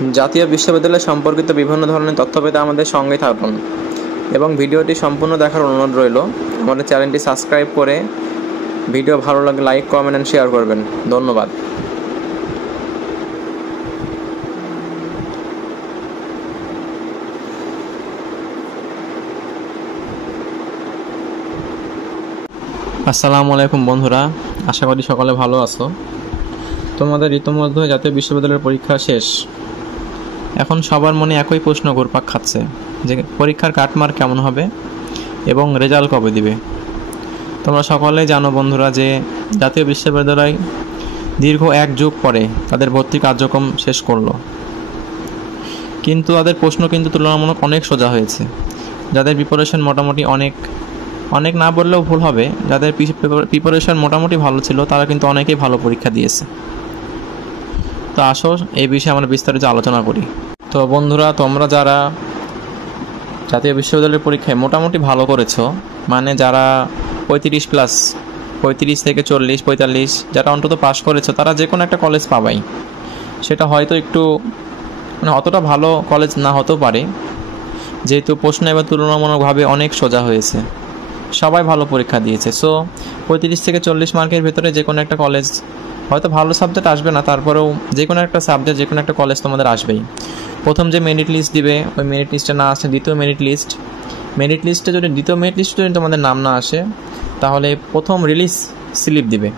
জাতীয় বিশ্ববিদ্যালয় সম্পর্কিত বিভিন্ন ধরনের তথ্য পেতে আমাদের সঙ্গেই থাকুন এবং ভিডিওটি সম্পূর্ণ দেখার অনুরোধ রইল। আমাদের চ্যানেলটি সাবস্ক্রাইব করে ভিডিও ভালো লাগলে লাইক, কমেন্ট অ্যান্ড শেয়ার করবেন। ধন্যবাদ। আসসালামু আলাইকুম বন্ধুরা, আশা করি সকলে ভালো আছো। তোমাদের ইতিমধ্যে জাতীয় বিশ্ববিদ্যালয়ের পরীক্ষা শেষ। এখন সবার মনে একই প্রশ্ন ঘুরপাক খাচ্ছে যে পরীক্ষার কাটমার্ক কেমন হবে এবং রেজাল্ট কবে দিবে। তোমরা সকলেই জানো বন্ধুরা যে জাতীয় বিশ্ববিদ্যালয় দীর্ঘ 1 যুগ পরে তাদের ভর্তি কার্যক্রম শেষ করলো, কিন্তু তাদের প্রশ্ন কিন্তু তুলনামূলক অনেক সোজা হয়েছে। যাদের প্রিপারেশন মোটামুটি অনেক না বললেও ভুল হবে, যাদের প্রিপারেশন মোটামুটি ভালো ছিল তারা কিন্তু অনেকেই ভালো পরীক্ষা দিয়েছে। তো আসো এই বিষয়ে আমরা বিস্তারিত আলোচনা করি। তো বন্ধুরা, তোমরা যারা জাতীয় বিশ্ববিদ্যালয়ের পরীক্ষায় মোটামুটি ভালো করেছো, মানে যারা 35 থেকে 40, 45 যারা অন্তত পাস করেছো, তারা যে কোনো একটা কলেজ পাবাই। সেটা হয়তো একটু অতটা ভালো কলেজ না হতেও পারে, যেহেতু প্রশ্ন এবার তুলনামূলকভাবে অনেক সোজা হয়েছে, সবাই ভালো পরীক্ষা দিয়েছে। সো 35 থেকে 40 মার্কের ভেতরে যে কোনো একটা কলেজ, হয়তো ভালো সাবজেক্ট আসবে না, তারপরেও যে কোনো একটা সাবজেক্ট, যে কোনো একটা কলেজ তোমাদের আসবেই। প্রথম যে মেরিট লিস্ট দিবে, ওই মেরিট লিস্টে না আসে দ্বিতীয় মেরিট লিস্টে যদি দ্বিতীয় মেরিট লিস্টে যদি তোমাদের নাম না আসে, তাহলে প্রথম রিলিজ স্লিপ দিবে।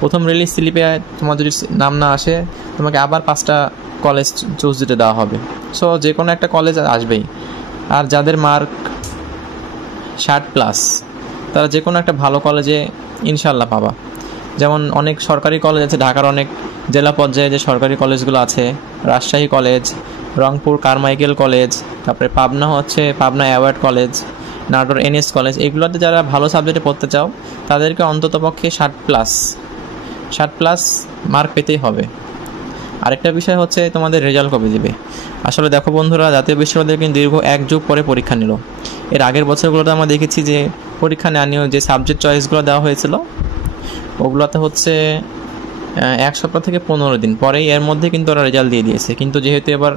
প্রথম রিলিজ স্লিপে তোমার যদি নাম না আসে, তোমাকে আবার 5টা কলেজ চুজ দিতে দেওয়া হবে। সো যে কোনো একটা কলেজ আসবেই। আর যাদের মার্ক 60+ তারা যে কোনো একটা ভালো কলেজে ইনশাল্লাহ পাবা। যেমন অনেক সরকারি কলেজ আছে, ঢাকার অনেক জেলা পর্যায়ে যে সরকারি কলেজগুলো আছে, Rajshahi college, Rangpur Carmichael college, তারপরে Pabna Edward college, Natore NS college, এগুলোতে যারা ভালো সাবজেক্টে পড়তে চাও তাদেরকে অন্ততপক্ষে 60+ মার্ক পেতেই হবে। আরেকটা বিষয় হচ্ছে তোমাদের রেজাল্ট কবে দিবে। আসলে দেখো বন্ধুরা, জাতীয় বিশ্ববিদ্যালয় কিন্তু দীর্ঘ 1 যুগ পরে পরীক্ষা নিল। এর আগের বছরগুলোতে আমরা দেখেছি যে পরীক্ষা নেওয়া নিয়েও যে সাবজেক্ট চয়েসগুলো দেওয়া হয়েছিল, ওগুলোতে হচ্ছে 1 সপ্তাহ থেকে 15 দিন পরেই এর মধ্যে কিন্তু ওরা রেজাল্ট দিয়ে দিয়েছে। কিন্তু যেহেতু এবার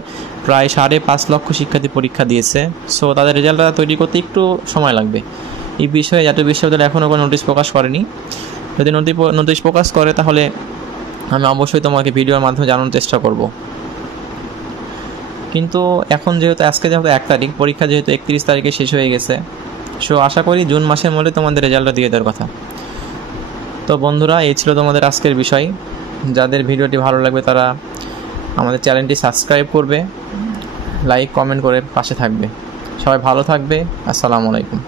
প্রায় 5.5 লক্ষ শিক্ষার্থী পরীক্ষা দিয়েছে, সো তাদের রেজাল্টটা তৈরি করতে একটু সময় লাগবে। এই বিষয়ে জাতীয় বিশ্ববিদ্যালয় এখনও কোনো নোটিশ প্রকাশ করেনি। যদি নোটিশ প্রকাশ করে তাহলে আমি অবশ্যই তোমাকে ভিডিওর মাধ্যমে জানানোর চেষ্টা করব। কিন্তু এখন আজকে যেহেতু 1 তারিখ, পরীক্ষা যেহেতু 31 তারিখে শেষ হয়ে গেছে, সো আশা করি জুন মাসের মধ্যে তোমাদের রেজাল্টটা দিয়ে দেওয়ার কথা। তো বন্ধুরা, এই ছিল তোমাদের আজকের বিষয়। যাদের ভিডিওটি ভালো লাগবে তারা আমাদের চ্যানেলটি সাবস্ক্রাইব করবে, লাইক, কমেন্ট করে পাশে থাকবে। সবাই ভালো থাকবে। আসসালামু আলাইকুম।